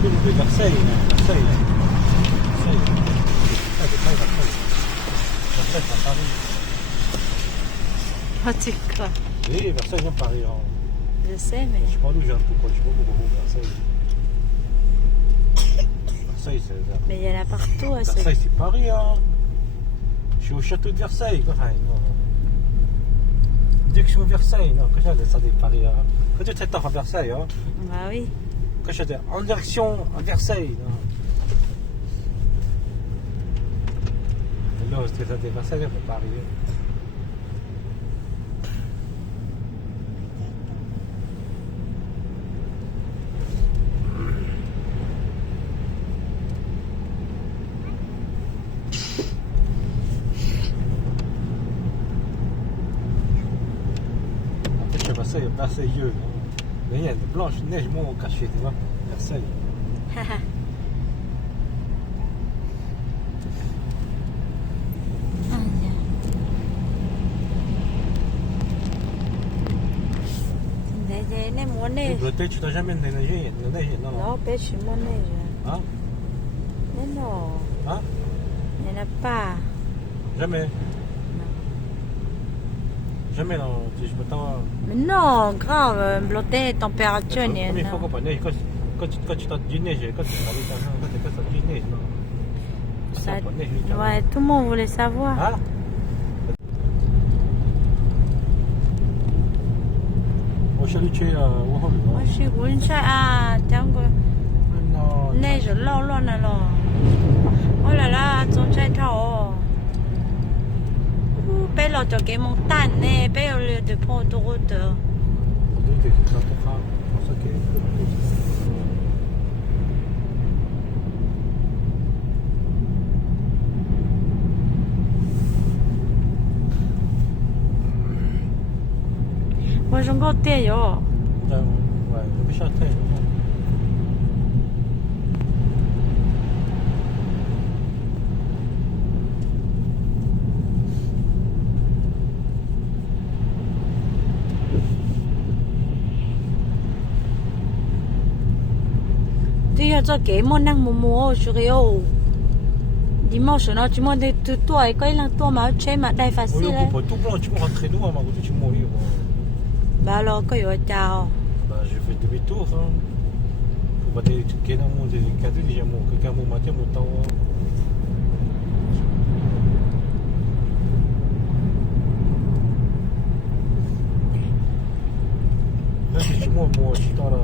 quello di Versailles, Versailles. Versailles. Versailles, c'est à Paris. Oh, tu crois? Oui, Versailles, c'est Paris. Je sais, mais... Je sais pas d'où j'ai un peu, quoi. Je sais pas pourquoi Versailles. Versailles, c'est... Mais il y en a partout à Versailles, c'est Paris, hein. Je suis au château de Versailles, quoi. Dès que je suis à Versailles, non, quand j'ai ça des Paris, hein. Quand tu es à Versailles, hein. Bah oui. Quand j'étais en direction à Versailles, non. Là, c'était ça des Versailles, on peut pas arriver. Versailles, Versailleux. Mais il y a de blanches neiges, moi, cachées, tu vois. Versailles. Đây này muốn này. L'hôtel, tu n'as jamais neigé, non. Non, pêche, je suis mon neige. Hein? Mais non. Hein? Il n'y en a pas. Jamais. Jamais, non. Je peux t'en... Mais non, grave. Blotter, température, il y en Il faut a. qu'on pas neige. Quand tu t'as du neige, quand tu as du neige, non. Ça... Pas neige, Ouais, tout le monde voulait savoir. Hein? Moi, je suis allé chez Moi, je suis venu à Tiango. Non. Neige, lâu luôn alors. Oh là là, trong chai thảo. Bây giờ cho cái montagne này, bây giờ le de pont d'autoroute. Moi, j'en goûte yo. Ouais, je vais chanter. Tuy cho cái món năng mua chủ yếu dimanche nó chỉ muốn đi từ tuổi cái lần tuổi mà chơi mà đầy phát Oui, xí on đấy. peut tout blanc, tu peux rentrer nous, à tu mourir. Bah alors cái yo chào. Bah, je fais demi-tour. Hein. Faut pas des trucs qui sont des cadets, déjà, quelqu'un m'a matin, mon temps. Là, c'est chez moi, je suis dans la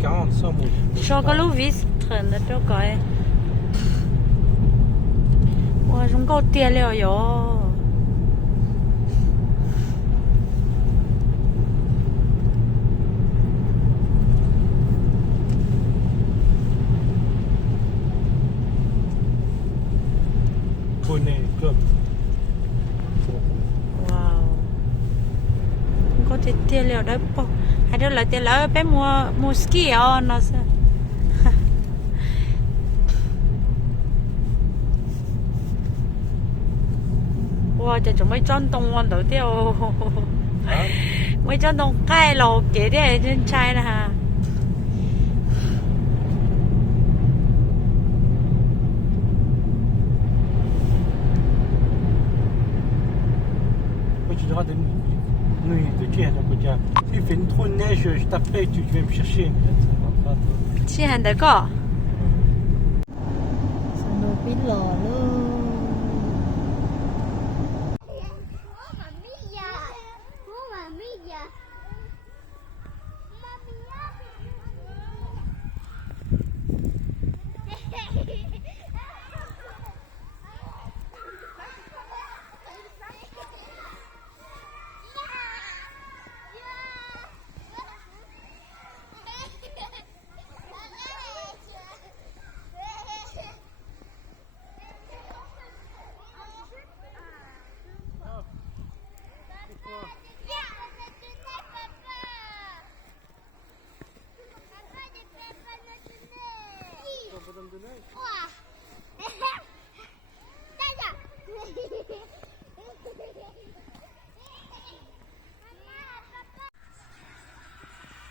40, 100, moi. Cho cái lú vitre nó cho cái. Wow, chúng có tiền liệu yo. Connais, comme. Wow. Chúng có tiền liệu đấy po. Hay đó là tiền liệu bé mua ski ở nó sẽ. Wow, giờ chúng mấy chân đông ăn đầu tiêu. Mấy chân đông cái lò kế đấy trên chai nè ha. Tu diras de nuit, de qui, donc dire, s'il fait trop de neige, je t'appelle, tu viens me chercher. Chị hành được có? Nó bị lò luôn.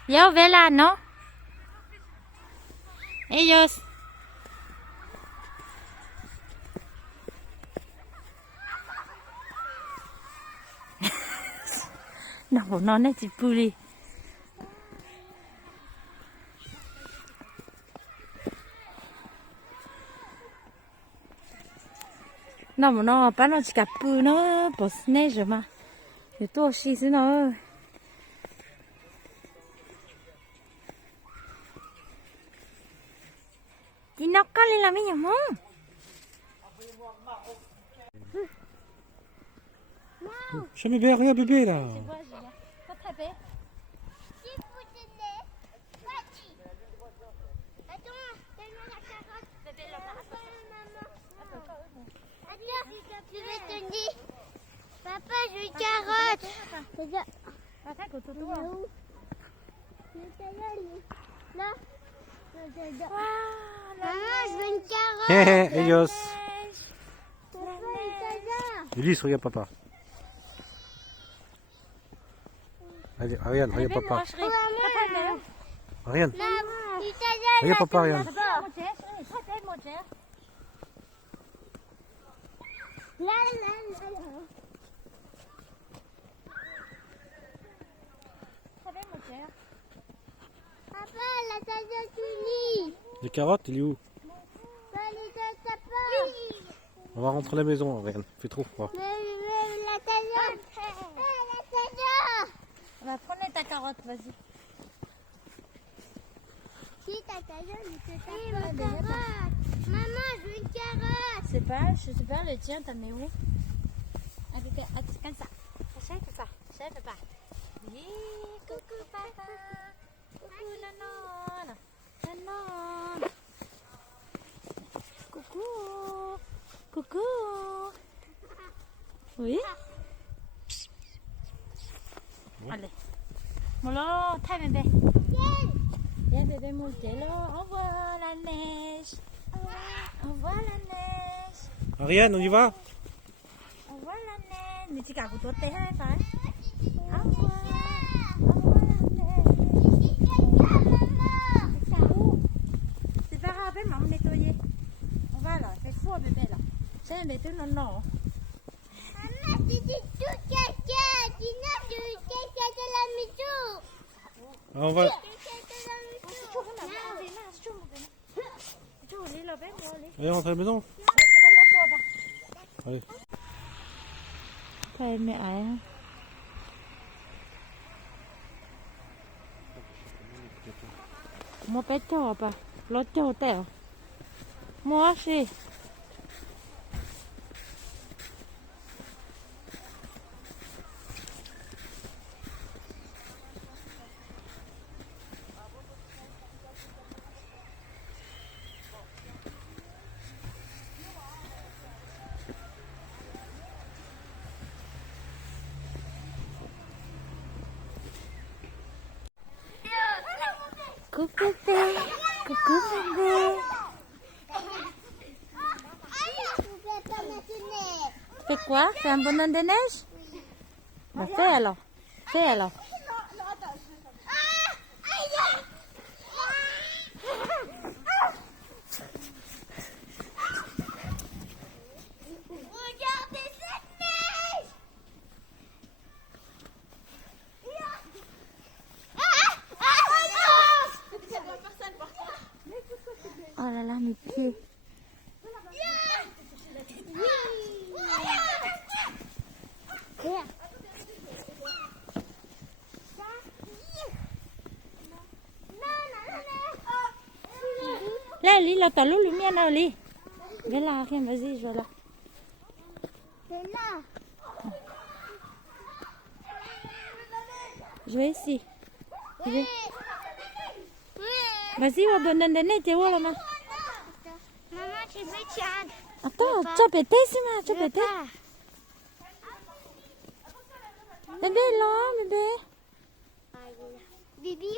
Yo, Vela, non? Ellos. No, non è puli. No, pas non, tu capes, non, pas neige, ma. Et toi aussi, sinon. Đi nó có lên làm cái gì không? Jamais bien, rien bébé là. Pas taper. Je vais te dire, papa, je veux une carotte. Attends, que tu Où? Là. Maman, je veux une carotte. Hé hé, Elios. Papa, il est là. Ulysse, regarde papa. Allez, Ariane, regarde papa. Ariane, Là, il est là. regarde papa, Ariane. Là. Papa, la taille unie. Les carottes, il est où? On va rentrer à la maison, Ariane. Il fait trop froid. La taille. La taille. On va prendre ta carotte, vas-y. Si, ta carotte, ma carotte. Maman, je veux une carotte. Je sais pas, le tien, t'en mets où? Comme ça. Chez papa. Oui, coucou papa. Coucou nanon. Nanon. Coucou. Oui? Allez. Molo, thay bébé. Viens bébé monter là. On voit la neige. On voit la neige. Ariane, on y va? On voit la neige. Mais tu gardes toi tes mains, pas? On voit la neige. C'est où? C'est pas grave, maman nettoyer. On va là, il fait chaud bébé là. Tiens, mais tu non. Maman, tu dis tout caca. Sinon, tu veux caca de la maison. Ah, on va. Allez, rentre à la maison. Allez. Thôi mẹ ấy. Mua bé chó bà, lót chó tèo. Mua gì? Coucou bébé. Coucou bébé. Fais quoi? Fais un bonhomme de neige? Bah fais alors. Fais alors. Regardez cette neige. Oh là là, mes pieds. Là, Lee, là, t'as l'eau, lumière, là, Lee. Viens là, viens, vas-y, je vais là. C'est là. Je vais ici. Je vais. Vas-y, on va donner des nez, t'es où, là, maman? Maman, tu veux tiens. Attends, tu as pété, c'est ma, tu as pété. Bébé, là, bébé. Bibi.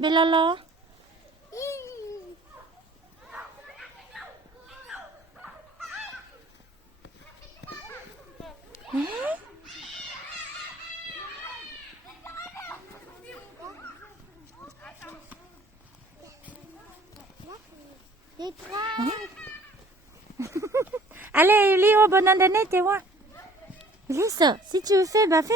Bébé, là. Des trains. Allez, Léo, bonne année, tu vois. Lisa, si tu le fais, bah fais.